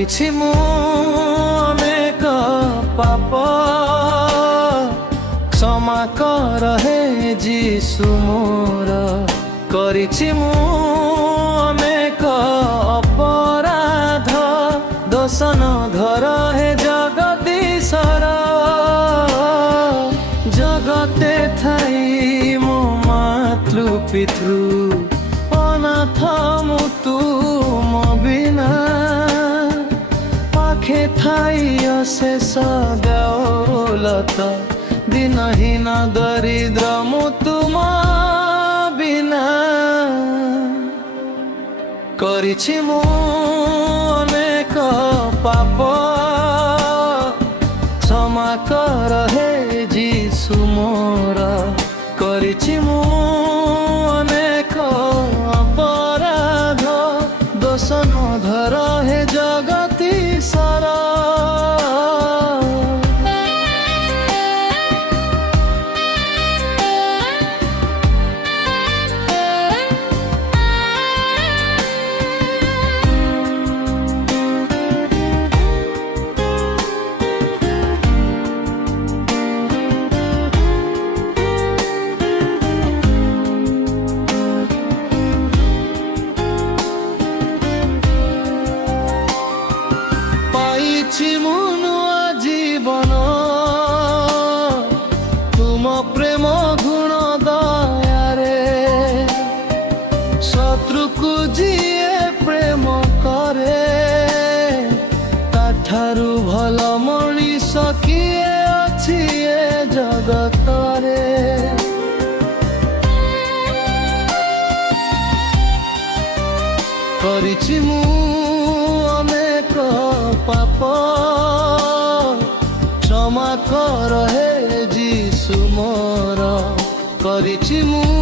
କରିଛି ମୁଁ ଅନେକ ପାପ, କ୍ଷମା କର ହେ ଯୀଶୁ ମୋର। କରିଛି ମୁଁ ଅନେକ ଅପରାଧ, ଦୋଷ ନ ଧର ହେ ଜଗଦୀଶର। ଜଗତେ ଥାଇ ମୋ ମାତୃ ପିତୃ ଅନାଥ ମୁଁ ତୁମ ବିନା, ପାଖେ ଥାଇ ଅଶେଷ ଦୌଲତ, ଦିନହୀନ ଦରିଦ୍ର ମୁଁ ତୁମ ବିନା। କରିଛି ମୁଁ ଅନେକ ପାପ, କ୍ଷମା କର ହେ ଯୀଶୁ ମୋର। କରିଛି ମୁଁ ଅନେକ ଅପରାଧ, ଦୋଷ ନ ଧର ହେ ଜଗଦୀଶର। ପାଇଛି ମୁଁ ନୂଆ ଜୀବନ, ତୁମ ପ୍ରେମ ଗୁଣ ଦୟାରେ। ଶତ୍ରୁକୁ ଯିଏ ପ୍ରେମ କରେ, ତାଠାରୁ ଭଲ ମଣିଷ କିଏ ଅଛି ଏ ଜଗତରେ। କରିଛି ମୁଁ ଅନେକ ପାପ, କ୍ଷମା କର ହେ ଯୀଶୁ ମୋର। କରିଛି ମୁଁ